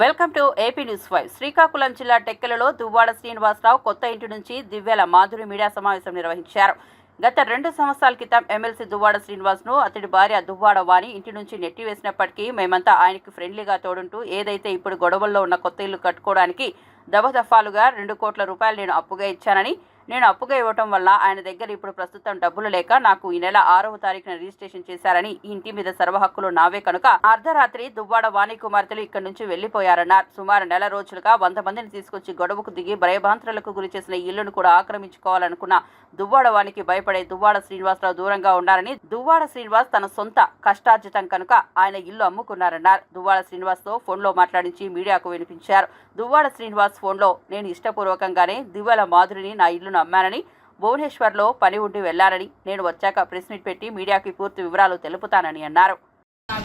Welcome to AP news five. Srikakulam జిల్లా టెక్కెలలో దువ్వాడ శ్రీనివాసరావు కొత్త ఇంటి నుంచి దివ్యాల మాధురి మీడియా సమావేశం నిర్వహించారు. గత రెండు సంవత్సరాల క్రితం ఎమ్మెల్సీ దువ్వాడ శ్రీనివాస్ను అతడి భార్య దువ్వాడ వాణి ఇంటి నుంచి నెట్టివేసినప్పటికీ మేమంతా ఆయనకి ఫ్రెండ్లీగా తోడుంటూ ఏదైతే ఇప్పుడు గొడవల్లో ఉన్న కొత్త ఇల్లు కట్టుకోవడానికి దఫదఫాలుగా రెండు కోట్ల రూపాయలు నేను అప్పుగా ఇచ్చానని నేను అప్పుగా ఇవ్వటం వల్ల ఆయన దగ్గర ఇప్పుడు ప్రస్తుతం డబ్బులు లేక నాకు ఈ నెల ఆరవ తారీఖున రిజిస్ట్రేషన్ చేశారని ఈ ఇంటి మీద సర్వ హక్కులు నావే కనుక అర్ధరాత్రి దువ్వాడ వాణి కుమార్తెలు ఇక్కడి నుంచి వెళ్ళిపోయారన్నారు సుమారు నెల రోజులుగా వంద మందిని తీసుకొచ్చి గొడవకు దిగి భయభాంతులకు గురి చేసిన ఈ ఇల్లును కూడా ఆక్రమించుకోవాలనుకున్న దువ్వాడ వానికి భయపడే దువ్వాడ శ్రీనివాసరావు దూరంగా ఉన్నారని దువ్వాడ శ్రీనివాస్ తన సొంత కష్టార్జితం కనుక ఆయన ఇల్లు అమ్ముకున్నారన్నారు. దువ్వాడ శ్రీనివాస్తో ఫోన్లో మాట్లాడించి మీడియాకు వినిపించారు. దువ్వాడ శ్రీనివాస్ ఫోన్లో నేను ఇష్టపూర్వకంగానే దివ్వల మాధురిని నా ఇల్లును నమ్మానని భువనేశ్వర్లో పని ఉండి వెళ్ళారని నేను వచ్చాక ప్రెస్ మీట్ పెట్టి మీడియాకి పూర్తి వివరాలు తెలుపుతానని అన్నారు.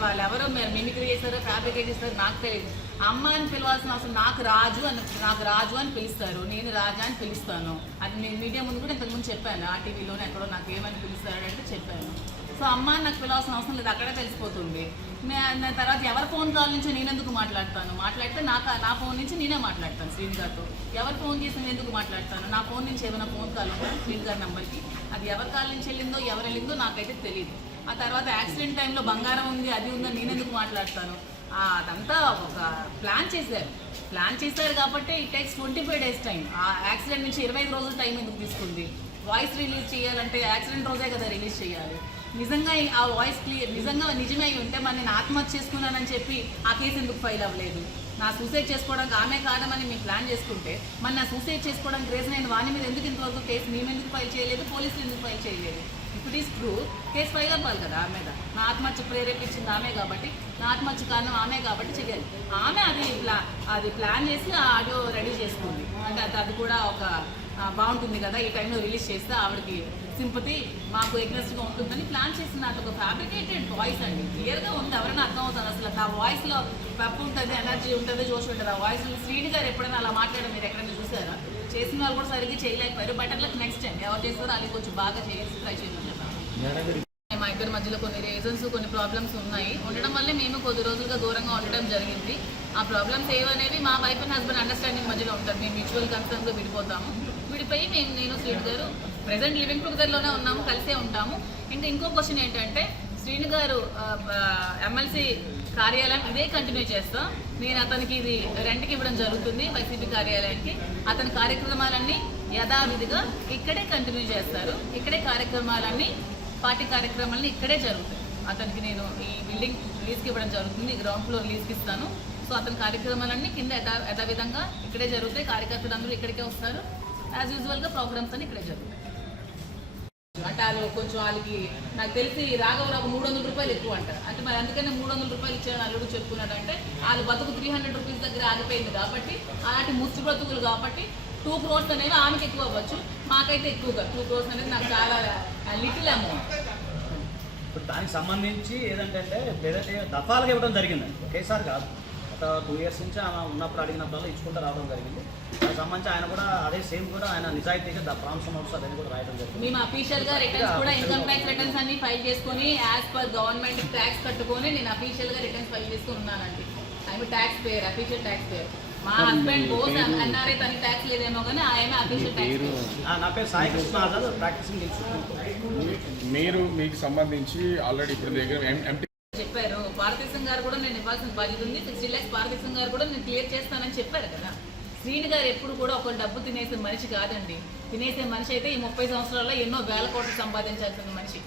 వాళ్ళు ఎవరో మీరు మిమిక్రీ చేస్తారో ఫ్యాబ్రికేట్ చేస్తారో నాకు తెలియదు. అమ్మ అని పిలవాల్సిన అవసరం నాకు రాజు అని నాకు రాజు అని పిలుస్తారు. నేను రాజా అని పిలుస్తాను. అది నేను మీడియా ముందు కూడా ఇంతకుముందు చెప్పాను. ఆ టీవీలోనే ఎక్కడో నాకు ఏమని పిలుస్తారు అంటే చెప్పాను. సో అమ్మ అని నాకు పిలవాల్సిన అవసరం లేదు. అక్కడే తెలిసిపోతుంది. నా తర్వాత ఎవరి ఫోన్ కాల్ నుంచి నేనెందుకు మాట్లాడతాను? మాట్లాడితే నా నా ఫోన్ నుంచి నేనే మాట్లాడతాను శ్రీని గారితో ఎవరు ఫోన్ చేసి నేను ఎందుకు మాట్లాడతాను? నా ఫోన్ నుంచి ఏమైనా ఫోన్ కాల్ ఉందా శ్రీని గారి నెంబర్కి? అది ఎవరి కాల్ నుంచి వెళ్ళిందో ఎవరు వెళ్ళిందో నాకైతే తెలియదు ఆ తర్వాత యాక్సిడెంట్ టైంలో బంగారం ఉంది అది ఉందని నేను ఎందుకు మాట్లాడతాను? అదంతా ఒక ప్లాన్ చేశారు. ప్లాన్ చేశారు కాబట్టి it takes twenty five days time. ఆ యాక్సిడెంట్ నుంచి ఇరవై ఐదు రోజులు టైం ఎందుకు తీసుకుంది? వాయిస్ రిలీజ్ చేయాలంటే యాక్సిడెంట్ రోజే కదా రిలీజ్ చేయాలి. నిజంగా ఆ వాయిస్ క్లియర్ నిజంగా నిజమే అయి ఉంటే మరి నేను ఆత్మహత్య చేసుకున్నానని చెప్పి ఆ కేసు ఎందుకు ఫైల్ అవ్వలేదు? నా సూసైడ్ చేసుకోవడానికి ఆమె కాదమని మేము ప్లాన్ చేసుకుంటే మరి నా సూసైడ్ చేసుకోవడానికి రీజన్ నేను వాని మీద ఎందుకు ఇంతవరకు కేసు మేము ఎందుకు ఫైల్ చేయలేదు పోలీసులు ఎందుకు ఫైల్ చేయలేదు? It is true case file అవ్వాలి కదా ఆమె మీద. నా ఆత్మహత్య ప్రేరేపించింది ఆమె కాబట్టి నా ఆత్మహత్య కారణం ఆమె కాబట్టి చేయాలి ఆమె అది ప్లా అది ప్లాన్ చేసి ఆ ఆడియో రెడీ చేసుకుంది. అంటే అది అది కూడా ఒక బాగుంటుంది కదా ఈ టైంలో రిలీజ్ చేస్తే ఆవిడకి సింపతి మాకు ఎగ్నెస్ట్గా ఉంటుందని ప్లాన్ చేసిన అది ఒక ఫ్యాబ్రికేటెడ్ వాయిస్ అండి. క్లియర్గా ఉంది ఎవరైనా అర్థం అవుతుంది అసలు. ఆ వాయిస్లో పెప్పు ఉంటుంది ఎనర్జీ ఉంటుంది జోష్ ఉంటుంది. ఆ వాయిస్ శ్రీని గారు ఎప్పుడైనా అలా మాట్లాడడం మీరు ఎక్కడైనా చూసారా? చేసిన వాళ్ళు కూడా సరిగ్గా చేయలేకపోయారు బట్ అట్లా నెక్స్ట్ టైం ఎవరు చేస్తారో అది కొంచెం బాగా చేసి ట్రై చేయమని ఇద్దరి మధ్యలో కొన్ని రీజన్స్ కొన్ని ప్రాబ్లమ్స్ ఉన్నాయి. ఉండడం వల్లే మేము కొద్ది రోజులుగా దూరంగా ఉండడం జరిగింది. ఆ ప్రాబ్లమ్స్ ఏవనేవి మా వైఫ్ అండ్ హస్బెండ్ అండర్స్టాండింగ్ మధ్యలో ఉంటుంది మేము మ్యూచువల్ కన్సర్న్గా విడిపోతాము. విడిపోయి మేము నేను శ్రీను గారు ప్రజెంట్ లివింగ్ టుగెదర్లోనే ఉన్నాము కలిసే ఉంటాము. ఇంకా ఇంకో క్వశ్చన్ ఏంటంటే శ్రీను గారు ఎమ్మెల్సీ కార్యాలయం ఇదే కంటిన్యూ చేస్తాం. నేను అతనికి ఇది రెంట్కి ఇవ్వడం జరుగుతుంది వైసీపీ కార్యాలయానికి. అతని కార్యక్రమాలన్నీ యథావిధిగా ఇక్కడే కంటిన్యూ చేస్తారు. ఇక్కడే కార్యక్రమాలన్నీ పార్టీ కార్యక్రమాలని ఇక్కడే జరుగుతాయి. అతనికి నేను ఈ బిల్డింగ్ లీజ్కి ఇవ్వడం జరుగుతుంది గ్రౌండ్ ఫ్లోర్ లీజ్కి ఇస్తాను. సో అతని కార్యక్రమాలన్నీ కింద యథా యథావిధంగా ఇక్కడే జరుగుతాయి. కార్యకర్తలు అందరూ ఇక్కడికే వస్తారు. యాజ్ యూజువల్గా ప్రోగ్రామ్స్ అన్ని ఇక్కడే జరుగుతాయి. అంటారు కొంచెం వాళ్ళకి నాకు తెలిసి రాఘవరావు మూడు వందల రూపాయలు ఎక్కువ అంటారు. అంటే మరి అందుకనే మూడు వందల రూపాయలు ఇచ్చాను అల్లుడు చెప్పుకున్నాడు అంటే వాళ్ళు బతుకు త్రీ హండ్రెడ్ రూపీస్ దగ్గర ఆగిపోయింది కాబట్టి అలాంటి ముచ్చు బ్రతుకులు కాబట్టి టూ క్రోర్స్ అనేవి ఆమెకి ఎక్కువ అవ్వచ్చు. మాకైతే ఎక్కువగా. టూ క్రోర్స్ అనేది నాకు చాలా లిటిల్ అమౌంట్ ఇప్పుడు దానికి సంబంధించి ఏదంటే లేదంటే దఫాలుగా ఇవ్వడం జరిగింది. ఒకేసారి కాదు. ఒక టూ ఇయర్స్ నుంచి ఆమె ఉన్నప్పుడు అడిగినప్పుడు ఇచ్చుకుంటూ రావడం జరిగింది. దానికి సంబంధించి ఆయన కూడా అదే సేమ్ కూడా ఆయన నిజాయితీగా ద ప్రాంశం హౌస్ అదని కూడా రాయడం జరిగింది. మేము అఫీషియల్గా రిటర్న్స్ కూడా ఇన్కమ్ ట్యాక్స్ రిటర్న్స్ అన్ని ఫైల్ చేసుకొని యాజ్ పర్ గవర్నమెంట్ ట్యాక్స్ కట్టుకొని నేను అఫీషియల్గా రిటర్న్స్ ఫైల్ చేసుకుని ఉన్నానండి. I'm taxpayer official taxpayer మా హస్బెండ్ బోస్ అన్నారే తనకి ట్యాక్స్ లేదేమో కానీ ఆయన అఫీషియల్ ట్యాక్స్ పేర్ ఆ, నా పేరు సాయి కృష్ణ ఆజాద్ ప్రాక్టీసింగ్ ఇన్స్టిట్యూట్ మీరు మీకు సంబంధించి ఆల్రెడీ ఇప్పుడు దగ్గర చెప్పారు. భారతీయ గారు కూడా నేను ఇవ్వాల్సిన బాధ్యత ఉంది. సిక్స్టీ ల్యాక్స్ గారు కూడా నేను క్లియర్ చేస్తానని చెప్పారు కదా. శ్రీని గారు ఎప్పుడు కూడా ఒక డబ్బు తినేసే మనిషి కాదండి. తినేసే మనిషి అయితే ఈ ముప్పై సంవత్సరాల్లో ఎన్నో వేల కోట్లు సంపాదించాల్సిన మనిషి.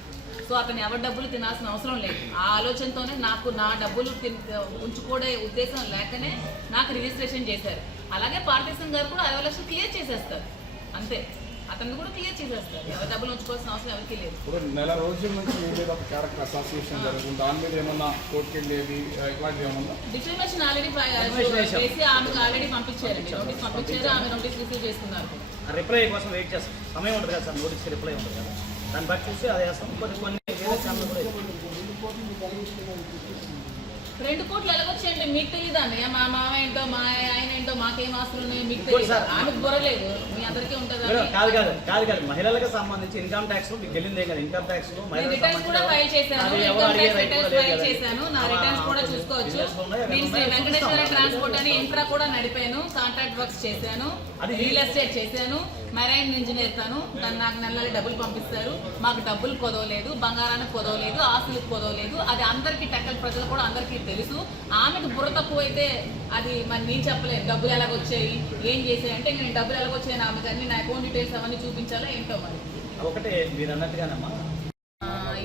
సో అతను ఎవరి డబ్బులు తినాల్సిన అవసరం లేదు. ఆ ఆలోచనతోనే నాకు నా డబ్బులు ఉంచుకోడే ఉద్దేశం లేకనే నాకు రిజిస్ట్రేషన్ చేశారు. అలాగే భారతీయ గారు కూడా అరవై లక్షలు క్లియర్ చేసేస్తారు. అంతే. అతన్ని కూడా క్లియర్ చేసేస్తారు. ఎవరి డబ్బులు ఉంచుకోవాల్సిన అవసరం ఎవరికి లేదు. ఇప్పుడు నెల రోజుల నుంచి మీ మీద ఒక క్యారెక్టర్ అసోసియేషన్ జరుగుతుంది. దాని మీద ఏమన్నా కోర్టుకి వెళ్ళేది ఇట్లాంటివి ఏమన్నా డిక్లరేషన్ ఆల్రెడీ చేసి ఆమెకు ఆల్రెడీ పంపించారండి నోటీస్ పంపించారు. ఆమె నోటీస్ రిసీవ్ చేసుకున్నారు. రిప్లై కోసం వెయిట్ చేస్తాం. సమయం ఉంటుంది కదా సార్? నోటీస్కి రిప్లై ఉంటుంది కదా? దాన్ని బట్టి చూసి అది వేస్తాం. కొన్ని కొన్ని వేరే ఛానల్ కూడా రెండు కోట్లు ఎలాగొచ్చాయంటే మీకు తెలియదా అన్నయ్య మా మామ ఏంటో మా ఆయన ఏంటో మాకేం ఆస్తులు ఉన్నాయో మీకు తెలియదు. ఆమెకు బుర్రలేదు మీ అందరికీ ఉంటుంది కాదు కాదు కాదు కాదు. మహిళలకు సంబంధించి ఇన్కమ్ ట్యాక్స్ మీకు కదా. ఇన్కమ్ ట్యాక్స్ రిటర్న్స్ కూడా ఫైల్ చేశాను. ఇన్కమ్ ట్యాక్స్ రిటర్న్స్ ఫైల్ చేశాను. నా రిటర్న్స్ కూడా చూసుకోవచ్చు. నేను శ్రీ వెంకటేశ్వర ట్రాన్స్పోర్ట్ అని ఇన్ఫ్రా కూడా నడిపాను. కాంట్రాక్ట్ వర్క్స్ చేశాను. రియల్ ఎస్టేట్ చేశాను. మెరైన్ ఇంజనీర్ తాను. దాన్ని నాకు నెలలు డబ్బులు పంపిస్తారు. మాకు డబ్బులు కొదవలేదు. బంగారానికి కొదవలేదు. ఆస్తులకు కొదవలేదు. అది అందరికీ టెక్కల ప్రజలు కూడా అందరికీ తెలుసు. ఆమెకు బుర్ర తక్కువ అయితే అది మరి నేను చెప్పలేదు డబ్బులు ఎలాగొచ్చాయి? ఏం చేసాయి అంటే నేను డబ్బులు ఎలాగొచ్చాయి? ఆమెకు అన్ని నా అకౌంట్ డీటెయిల్స్ అవన్నీ చూపించాలో? ఏంటో మరి? ఒకటే మీరు అన్నట్టుగానమ్మా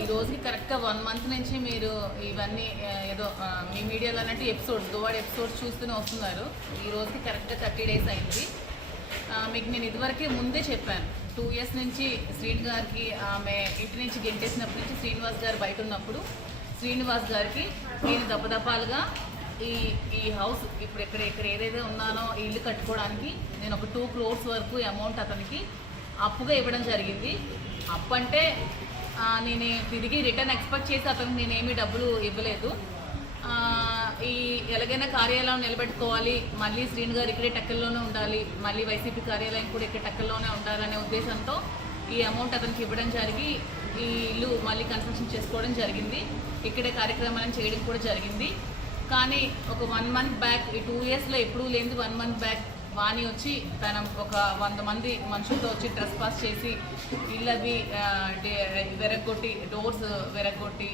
ఈ రోజుకి కరెక్ట్గా వన్ మంత్ నుంచి మీరు ఇవన్నీ ఏదో మీ మీడియాలో అన్నట్టు ఎపిసోడ్స్ దువాడ ఎపిసోడ్స్ చూస్తూనే వస్తున్నారు. ఈ రోజుకి కరెక్ట్గా థర్టీ డేస్ అయింది. మీకు నేను ఇదివరకే ముందే చెప్పాను. టూ ఇయర్స్ నుంచి శ్రీని గారికి ఆమె ఇంటి నుంచి గెంటేసినప్పటి నుంచి శ్రీనివాస్ గారు బయట ఉన్నప్పుడు శ్రీనివాస్ గారికి నేను దపదపాలుగా ఈ ఈ హౌస్ ఇప్పుడు ఇక్కడ ఇక్కడ ఏదైతే ఉన్నానో ఇల్లు కట్టుకోవడానికి నేను ఒక టూ క్రోర్స్ వరకు అమౌంట్ అతనికి అప్పుగా ఇవ్వడం జరిగింది. అప్పు అంటే నేను తిరిగి రిటర్న్ ఎక్స్పెక్ట్ చేసి అతనికి నేనేమి డబ్బులు ఇవ్వలేదు. ఈ ఎలాగైనా కార్యాలయం నిలబెట్టుకోవాలి మళ్ళీ శ్రీను గారు ఇక్కడే టెక్కల్లోనే ఉండాలి మళ్ళీ వైసీపీ కార్యాలయం కూడా ఇక్కడ టెక్కల్లోనే ఉండాలనే ఉద్దేశంతో ఈ అమౌంట్ అతనికి ఇవ్వడం జరిగి ఈ ఇల్లు మళ్ళీ కన్స్ట్రక్షన్ చేసుకోవడం జరిగింది. ఇక్కడే కార్యక్రమాలను చేయడం కూడా జరిగింది. కానీ ఒక వన్ మంత్ బ్యాక్ ఈ టూ ఇయర్స్లో ఎప్పుడూ లేనిది వన్ మంత్ బ్యాక్ వాణి వచ్చి తన ఒక వంద మంది మనుషులతో వచ్చి డ్రెస్ పాస్ చేసి ఇళ్ళవి ఆ, డోర్స్ వెరగొట్టి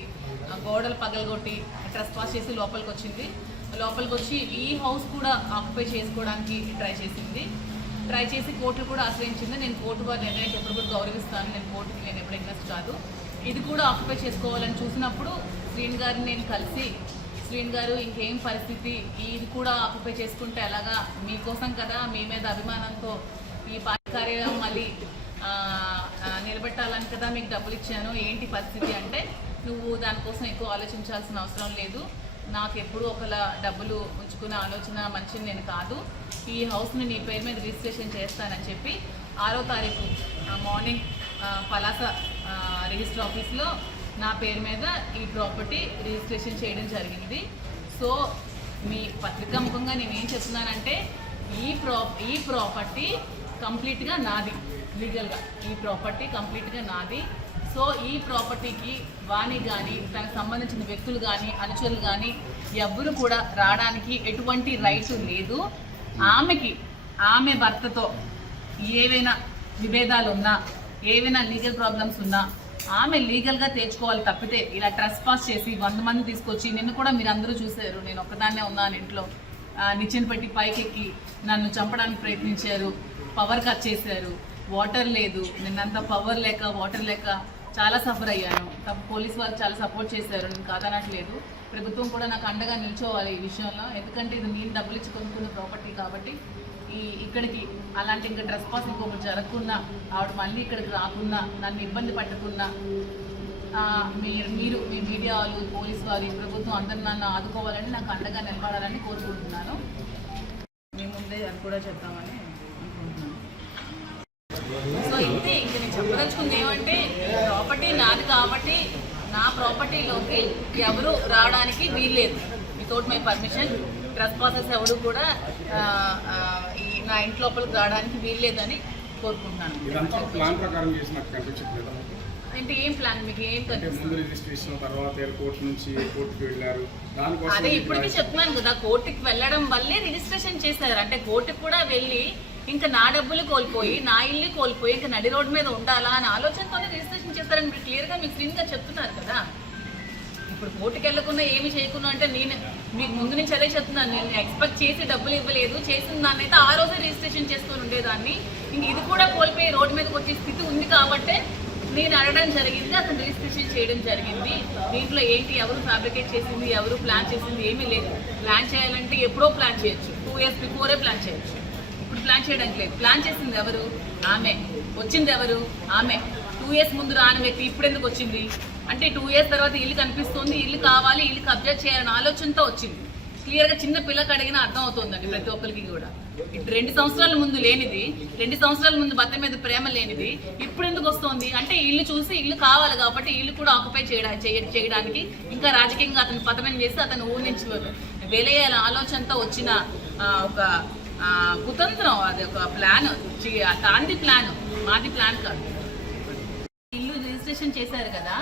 గోడలు పగలగొట్టి డ్రెస్ పాస్ చేసి లోపలికి వచ్చింది లోపలికి వచ్చి ఈ హౌస్ కూడా ఆక్యుపై చేసుకోవడానికి ట్రై చేసింది. ట్రై చేసి కోర్టులు కూడా ఆశ్రయించింది. నేను కోర్టు వారి నిర్ణయానికి ఎప్పుడు కూడా గౌరవిస్తాను. నేను కోర్టుకి నేను ఎప్పుడు ఇన్వెస్ట్ కాదు. ఇది కూడా ఆక్యుపై చేసుకోవాలని చూసినప్పుడు శ్రీని గారిని నేను కలిసి శ్రీని గారు ఇంకేం పరిస్థితి? ఇది కూడా ఆక్యుపై చేసుకుంటే ఎలాగా? మీకోసం కదా? మీ మీద అభిమానంతో ఈ పార్టీ కార్యాలయం మళ్ళీ నిలబెట్టాలని కదా మీకు డబ్బులు ఇచ్చాను. ఏంటి పరిస్థితి అంటే నువ్వు దానికోసం ఎక్కువ ఆలోచించాల్సిన అవసరం లేదు. నాకు ఎప్పుడూ ఒకలా డబ్బులు ఉంచుకునే ఆలోచన మనిషిని నేను కాదు. ఈ హౌస్ని నీ పేరు మీద రిజిస్ట్రేషన్ చేస్తానని చెప్పి ఆరో తారీఖు మార్నింగ్ పలాస రిజిస్టర్ ఆఫీస్లో నా పేరు మీద ఈ ప్రాపర్టీ రిజిస్ట్రేషన్ చేయడం జరిగింది. సో మీ పత్రికా ముఖంగా నేను ఏం చెప్తున్నానంటే ఈ ప్రా ఈ ప్రాపర్టీ కంప్లీట్గా నాది లీగల్గా. ఈ ప్రాపర్టీ కంప్లీట్గా నాది. సో ఈ ప్రాపర్టీకి వాణి కానీ తనకు సంబంధించిన వ్యక్తులు కానీ అనుచరులు కానీ ఎవ్వరు కూడా రావడానికి ఎటువంటి రైట్ లేదు. ఆమెకి ఆమె భర్తతో ఏవైనా విభేదాలు ఉన్నా ఏవైనా లీగల్ ప్రాబ్లమ్స్ ఉన్నా ఆమె లీగల్గా తెచ్చుకోవాలి తప్పితే ఇలా ట్రెస్ పాస్ చేసి వంద మంది తీసుకొచ్చి నిన్ను కూడా మీరు అందరూ చూశారు నేను ఒక్కదాన్నే ఉన్నాను ఇంట్లో. నిచ్చెన పెట్టి పైకెక్కి నన్ను చంపడానికి ప్రయత్నించారు పవర్ కట్ చేశారు వాటర్ లేదు నిన్నంతా పవర్ లేక వాటర్ లేక చాలా సఫర్ అయ్యాను. తప్ప పోలీస్ వారు చాలా సపోర్ట్ చేశారు. నేను కాదనట్లేదు. ప్రభుత్వం కూడా నాకు అండగా నిల్చోవాలి ఈ విషయంలో. ఎందుకంటే ఇది నేను డబ్బులు ఇచ్చి కొనుక్కున్న ప్రాపర్టీ కాబట్టి ఈ ఇక్కడికి అలాంటి ఇంకా డ్రెస్ పాస్ ఇంకొకటి జరగకుండా ఆవిడ మళ్ళీ ఇక్కడికి రాకుండా నన్ను ఇబ్బంది పట్టకుండా మీరు మీరు మీ మీడియా వాళ్ళు పోలీస్ వారు ఈ ప్రభుత్వం అందరు నన్ను ఆదుకోవాలని నాకు అండగా నిలబడాలని కోరుకుంటున్నాను. మీ ముందే అది కూడా చెప్తామని అనుకుంటున్నాను. సో ఇంతే ఇంక నేను చెప్పదలుచుకుంది ఏమంటే కాబట్టి నా ప్రాపర్టీలోకి ఎవరు రావడానికి వీల్లేదు. Without my permission dress process ఎవరు కూడా నా ఇంటి లోపలికి రావడానికి వీల్లేదని కోరుకుంటున్నాను. అంటే ఏం ప్లాన్ మీకు? ఏం అదే ఇప్పటికీ చెప్తున్నాను కదా కోర్టుకి వెళ్ళడం వల్లే రిజిస్ట్రేషన్ చేశారు. అంటే కోర్టుకి కూడా వెళ్ళి ఇంకా నా డబ్బులు కోల్పోయి నా ఇల్లు కోల్పోయి ఇంకా నడి రోడ్డు మీద ఉండాలా అని ఆలోచనతోనే రిజిస్ట్రేషన్ చేస్తారని మీరు క్లియర్గా మీకు క్లీన్గా చెప్తున్నారు కదా. ఇప్పుడు కోర్టుకి వెళ్ళకుండా ఏమి చేయకుండా అంటే నేను మీకు ముందు నుంచి అదే చెప్తున్నాను నేను ఎక్స్పెక్ట్ చేసి డబ్బులు ఇవ్వలేదు చేసిన దాన్ని అయితే ఆ రోజే రిజిస్ట్రేషన్ చేసుకొని ఉండేదాన్ని. ఇంక ఇది కూడా కోల్పోయి రోడ్డు మీదకి వచ్చే స్థితి ఉంది కాబట్టే నేను అడగడం జరిగింది అతను రిజిస్ట్రేషన్ చేయడం జరిగింది. దీంట్లో ఏంటి ఎవరు ఫ్యాబ్రికేట్ చేసింది ఎవరు ప్లాన్ చేసింది ఏమీ లేదు. ప్లాన్ చేయాలంటే ఎప్పుడో ప్లాన్ చేయొచ్చు. టూ ఇయర్స్ బిఫోరే ప్లాన్ చేయొచ్చు. ఇప్పుడు ప్లాన్ చేయడానికి లేదు. ప్లాన్ చేసింది ఎవరు? ఆమె. వచ్చింది ఎవరు? ఆమె. టూ ఇయర్స్ ముందు రాని వ్యక్తి ఇప్పుడు ఎందుకు వచ్చింది? అంటే టూ ఇయర్స్ తర్వాత ఇల్లు కనిపిస్తుంది ఇల్లు కావాలి ఇల్లు కబ్జా చేయాలనే ఆలోచనతో వచ్చింది. క్లియర్గా చిన్న పిల్లకి అడిగినా అర్థం అవుతుందండి ప్రతి ఒక్కరికి కూడా. ఇప్పుడు రెండు సంవత్సరాల ముందు లేనిది రెండు సంవత్సరాల ముందు భర్త మీద ప్రేమ లేనిది ఇప్పుడు ఎందుకు వస్తుంది? అంటే ఇల్లు చూసి ఇల్లు కావాలి కాబట్టి ఇల్లు కూడా ఆక్యుపై చేయడానికి చేయడానికి ఇంకా రాజకీయంగా అతను పతనం చేసి అతను ఊరి వేలయ్యాల ఆలోచనతో వచ్చిన ఒక కుతంత్రం అది ఒక ప్లాన్ తాంది ప్లాన్ మాది ప్లాన్ కాదు. ఇల్లు రిజిస్ట్రేషన్ చేశారు కదా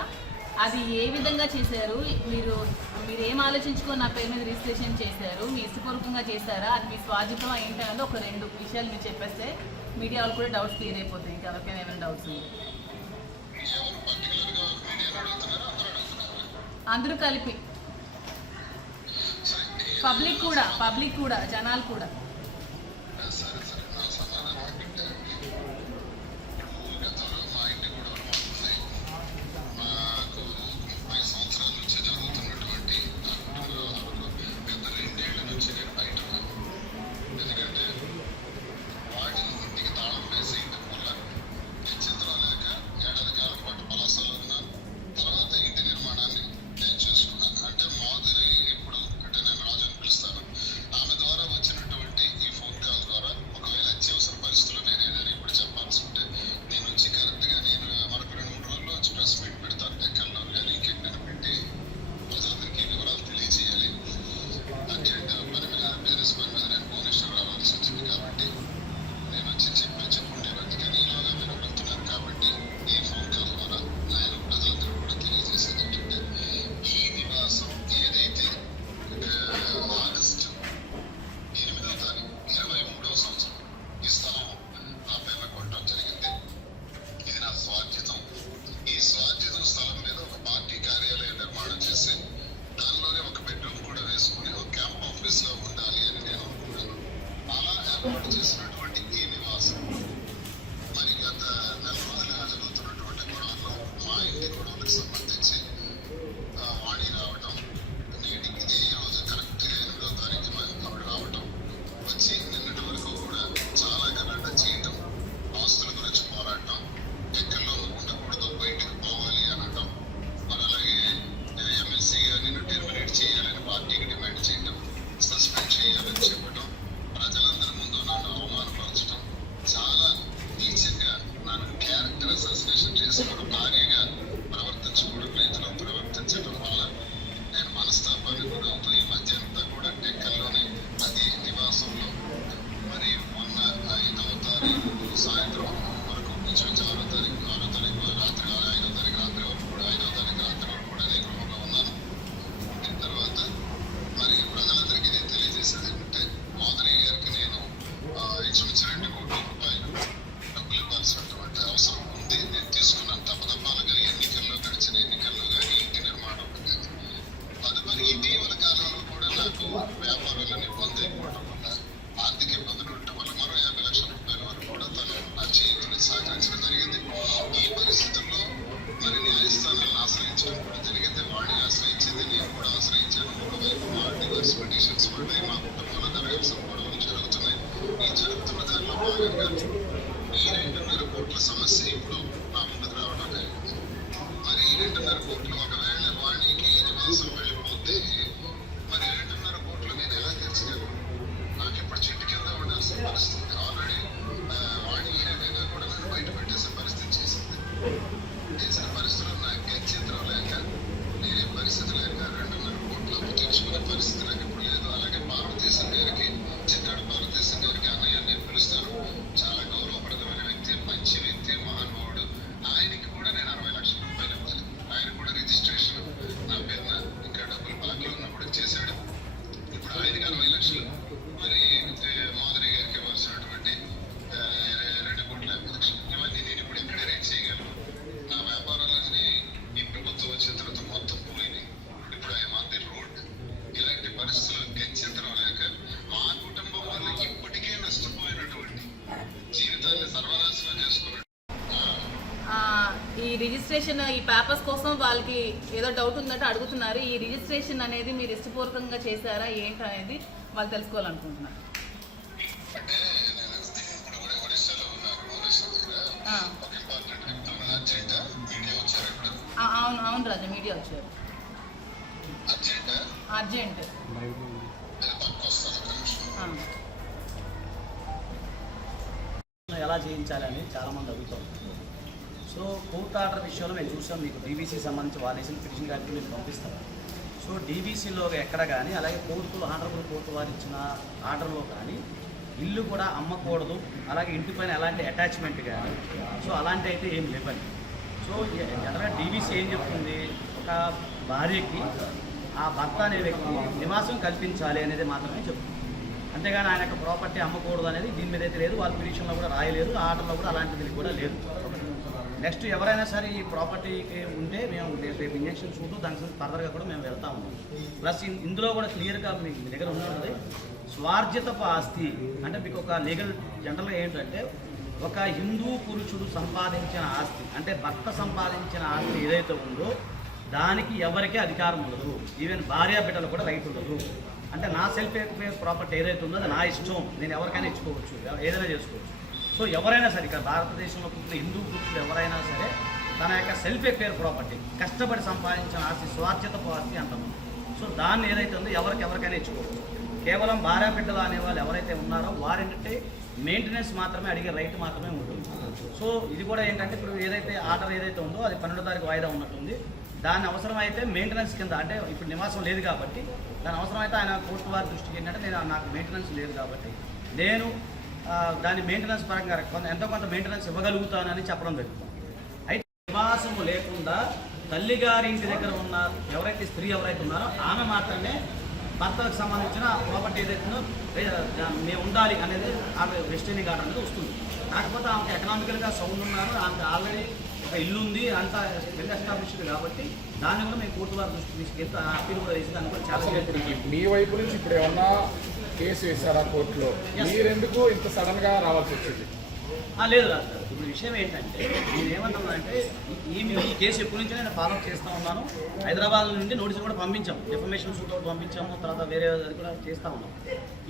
అది ఏ విధంగా చేశారు? మీరు మీరు ఏం ఆలోచించుకో నా పేరు మీద రిజిస్ట్రేషన్ చేశారు? మీ ఇష్టపూర్వకంగా చేశారా? అది మీ స్వాధితం ఏంటి అనేది ఒక రెండు విషయాలు మీరు చెప్పేస్తే మీడియా వాళ్ళు కూడా డౌట్స్ క్లియర్ అయిపోతాయి. ఇంకా ఎవరికైనా ఏమైనా డౌట్స్ అందరూ కలిపి. పబ్లిక్ కూడా పబ్లిక్ కూడా జనాలు కూడా. రిజిస్ట్రేషన్ ఈ పేపర్స్ కోసం వాళ్ళకి ఏదో డౌట్ ఉందంటే అడుగుతున్నారు. ఈ రిజిస్ట్రేషన్ అనేది మీరు ఇష్టపూర్వకంగా చేశారా? ఏంటి అనేది వాళ్ళు తెలుసుకోవాలనుకుంటున్నారు. అవును అవును రాజా మీడియా వచ్చారు. అర్జెంట్? ఎలా చేయించాలి అని చాలామంది అడుగుతాం సో కోర్ట్ ఆర్డర్ విషయంలో మేము చూసాం మీకు డీవీసీ సంబంధించి వాళ్ళేసిన పిటిషన్ గారికి మేము పంపిస్తాం. సో డీబీసీలో ఎక్కడ కానీ అలాగే కోర్టులు ఆనరబుల్ కోర్టు వారు ఇచ్చిన ఆర్డర్లో కానీ ఇల్లు కూడా అమ్మకూడదు అలాగే ఇంటిపైన ఎలాంటి అటాచ్మెంట్ కానీ సో అలాంటి అయితే ఏం లేవండి. సో జనరల్గా డీవీసీ ఏం చెప్తుంది ఒక భార్యకి ఆ భర్త అనే వ్యక్తి నివాసం కల్పించాలి అనేది మాత్రమే చెప్తుంది. అంతేగాని ఆయన యొక్క ప్రాపర్టీ అమ్మకూడదు అనేది దీని మీద అయితే లేదు. వాళ్ళ పిటిషన్లో కూడా రాయలేదు. ఆర్డర్లో కూడా అలాంటిది కూడా లేదు. నెక్స్ట్ ఎవరైనా సరే ఈ ప్రాపర్టీకి ఉంటే మేము రేపు ఇంజక్షన్ చూద్దాం దానికి ఫర్దర్గా కూడా మేము వెళ్తా ఉన్నాం. ప్లస్ ఇందులో కూడా క్లియర్గా మీ దగ్గర ఉన్నది స్వార్జితపు ఆస్తి అంటే మీకు ఒక లీగల్ జనరల్గా ఏంటంటే ఒక హిందూ పురుషుడు సంపాదించిన ఆస్తి అంటే భర్త సంపాదించిన ఆస్తి ఏదైతే ఉందో దానికి ఎవరికీ అధికారం ఉండదు. ఈవెన్ భార్య బిడ్డలు కూడా రైట్ ఉండదు. అంటే నా సెల్ఫ్ ప్రాపర్టీ ఏదైతే ఉందో అది నా ఇష్టం. నేను ఎవరికైనా ఇచ్చుకోవచ్చు. ఏదైనా చేసుకోవచ్చు. సో ఎవరైనా సరే ఇక్కడ భారతదేశంలో పుట్టిన హిందూ పురుషులు ఎవరైనా సరే తన యొక్క సెల్ఫ్ ఎక్వేర్ ప్రాపర్టీ కష్టపడి సంపాదించిన ఆస్తి స్వార్జితపు ఆస్తి అంటాము సో దాన్ని ఏదైతే ఉందో ఎవరికి ఎవరికైనా ఇచ్చుకోవచ్చు. కేవలం భార్య బిడ్డలు అనే వాళ్ళు ఎవరైతే ఉన్నారో వారేంటంటే మెయింటెనెన్స్ మాత్రమే అడిగే రైట్ మాత్రమే ఉంటుంది. సో ఇది కూడా ఏంటంటే ఇప్పుడు ఏదైతే ఆర్డర్ ఏదైతే ఉందో అది పన్నెండో తారీఖు వాయిదా ఉన్నట్టుంది. దాని అవసరం అయితే మెయింటెనెన్స్ కింద అంటే ఇప్పుడు నివాసం లేదు కాబట్టి దాని అవసరం అయితే ఆయన కోర్టు వారి దృష్టికి ఏంటంటే నేను నాకు మెయింటెనెన్స్ లేదు కాబట్టి నేను దాని మెయింటెనెన్స్ పరంగా కొంత ఎంతో కొంత మెయింటెనెన్స్ ఇవ్వగలుగుతానని చెప్పడం జరుగుతుంది. అయితే నివాసము లేకుండా తల్లిగారి ఇంటి దగ్గర ఉన్న ఎవరైతే స్త్రీ ఎవరైతే ఉన్నారో ఆమె మాత్రమే భర్తకు సంబంధించిన ప్రాపర్టీ ఏదైతే మేము ఉండాలి అనేది ఆమె వెస్టర్నింగ్ ఆర్డర్ అనేది వస్తుంది. కాకపోతే ఆమెకు ఎకనామికల్గా సౌండ్ ఉన్నారు ఆమెకు ఆల్రెడీ ఒక ఇల్లు ఉంది అంతా వెల్ ఎస్టాబ్లిష్డ్ కాబట్టి దాన్ని కూడా మేము కోర్టు వారి దృష్టికి తీసుకెళ్తే ఆ అప్పీల్ కూడా వేసి దాన్ని కూడా చాలా మీ వైపు నుంచి ఇప్పుడు ఏమన్నా కేసు వేశారా కోర్టులో? మీరెందుకు ఇంత సడన్గా రావాల్సి వచ్చింది? లేదు రాదు సార్. ఇప్పుడు విషయం ఏంటంటే నేను ఏమన్నానంటే ఈ ఈ కేసు ఎప్పటి నుంచి నేను ఫాలో చేస్తూ ఉన్నాను. హైదరాబాద్ నుండి నోటీసులు కూడా పంపించాం ఇన్ఫర్మేషన్ షూట్ అవుట్ పంపించాము తర్వాత వేరే కూడా చేస్తూ ఉన్నాం.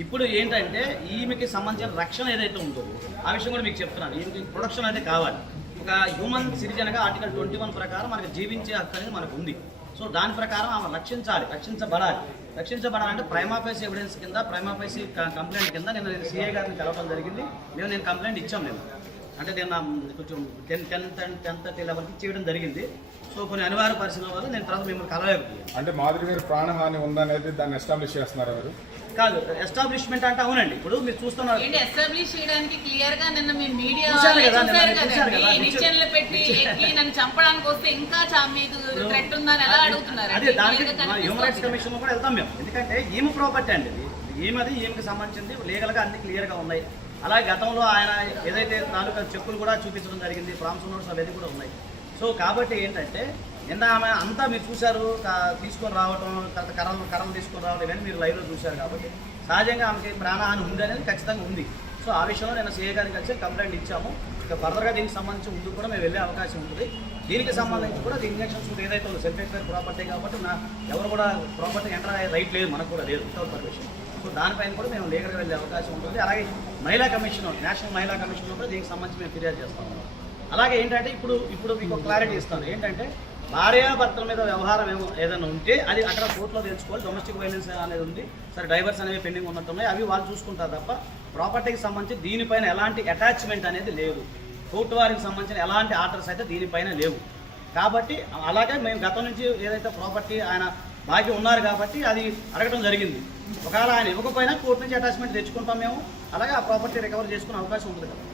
ఇప్పుడు ఏంటంటే ఈమెకి సంబంధించిన రక్షణ ఏదైతే ఉందో ఆ విషయం కూడా మీకు చెప్తున్నాను. ఈమెకి ప్రొడక్షన్ అయితే కావాలి. ఒక హ్యూమన్ సిటిజన్గా ఆర్టికల్ ట్వంటీ వన్ ప్రకారం మనకు జీవించే హక్కు అనేది మనకు ఉంది. సో దాని ప్రకారం ఆమె రక్షించాలి రక్షించబడాలి. రక్షించబడాలంటే ప్రైమాఫేస్ ఎవిడెన్స్ కింద ప్రైమాఫేసి కంప్లైంట్ కింద నేను నేను గారిని కలవడం జరిగింది. మేము నేను కంప్లైంట్ ఇచ్చాం నేను అంటే నేను కొంచెం ten tenth and tenth thirty లెవెల్కి చేయడం జరిగింది. సో కొన్ని అనివార్య పరిస్థితుల వల్ల నేను తర్వాత మిమ్మల్ని కలవలేకపోయాను. అంటే మాదిరి మీరు ప్రాణహాని ఉందనేది దాన్ని ఎస్టాబ్లిష్ చేస్తున్నారు ఎవరు? కాదు ఎస్టాబ్లిష్మెంట్ అంటే అవునండి. ఇప్పుడు మీరు చూస్తున్నారు. ఏంటి ఎస్టాబ్లిష్ చేయడానికి క్లియర్గా నిన్న మీ మీడియా చూశారు కదా, చూసారు నిన్న చూశారు కదా, కదండి నిశ్చయం- నిచ్చెనలు పెట్టి ఎక్కి నన్ను చంపడానికి వస్తే ఇంకా చా- మీకు థ్రెట్ ఉందని ఎలా అడుగుతున్నారు? అదే దానికి హ్యూమన్ రైట్స్ కమిషన్ కూడా వెళ్తాం మేము. ఎందుకంటే ఈమె ప్రాపర్టీ అండి ఇది? ఈమెది ఈమెకి సంబంధించింది? లీగల్గా అన్ని క్లియర్గా ఉన్నాయి. అలాగే గతంలో ఆయన ఏదైతే తాలూకా చెక్కులు కూడా చూపించడం జరిగింది ప్రామ్స్ నోట్స్ అవన్నీ కూడా ఉన్నాయి. సో కాబట్టి ఏంటంటే నిన్న ఆమె అంతా మీరు చూశారు తీసుకొని రావటం తర్వాత కర్రలు కర్రలు తీసుకొని రావడం ఇవన్నీ మీరు లైవ్లో చూశారు కాబట్టి సహజంగా ఆమెకి ప్రాణహాని ఉంది అనేది ఖచ్చితంగా ఉంది. సో ఆ విషయంలో నేను సీఏ గారికి కలిసి కంప్లైంట్ ఇచ్చాము. ఇక ఫర్దర్గా దీనికి సంబంధించి ముందు కూడా మేము వెళ్ళే అవకాశం ఉంటుంది. దీనికి సంబంధించి కూడా ఇంజక్షన్స్ ఇంజక్షన్ ఏదైతే ఉందో సెల్ఫ్ ఎక్స్పైర్ ప్రాపర్టీ కాబట్టి నా ఎవరు కూడా ప్రాపర్టీ ఎంటర్ అయ్యే రైట్ లేదు మనకు కూడా లేదు వితౌట్ పర్మిషన్ సో దానిపైన కూడా మేము లీగల్గా వెళ్ళే అవకాశం ఉంటుంది. అలాగే మహిళా కమిషన్ నేషనల్ మహిళా కమిషన్ కూడా దీనికి సంబంధించి మేము ఫిర్యాదు చేస్తాము. అలాగే ఏంటంటే ఇప్పుడు ఇప్పుడు మీకు క్లారిటీ ఇస్తాను. ఏంటంటే భార్యాభర్తల మీద వ్యవహారం ఏమో ఏదైనా ఉంటే అది అక్కడ కోర్టులో తెలుసుకోవాలి. డొమెస్టిక్ వైలెన్స్ అనేది ఉంది. సరే డైవర్స్ అనేవి పెండింగ్ ఉన్నట్టున్నాయి అవి వాళ్ళు చూసుకుంటారు తప్ప ప్రాపర్టీకి సంబంధించి దీనిపైన ఎలాంటి అటాచ్మెంట్ అనేది లేదు. కోర్టు వారికి సంబంధించిన ఎలాంటి ఆర్డర్స్ అయితే దీనిపైన లేవు. కాబట్టి అలాగే మేము గతం నుంచి ఏదైతే ప్రాపర్టీ ఆయన బాకీ ఉన్నారు కాబట్టి అది అడగడం జరిగింది. ఒకవేళ ఆయన ఇవ్వకపోయినా కోర్టు నుంచి అటాచ్మెంట్ తెచ్చుకుంటాం మేము. అలాగే ఆ ప్రాపర్టీ రికవర్ చేసుకునే అవకాశం ఉంటుంది కదా.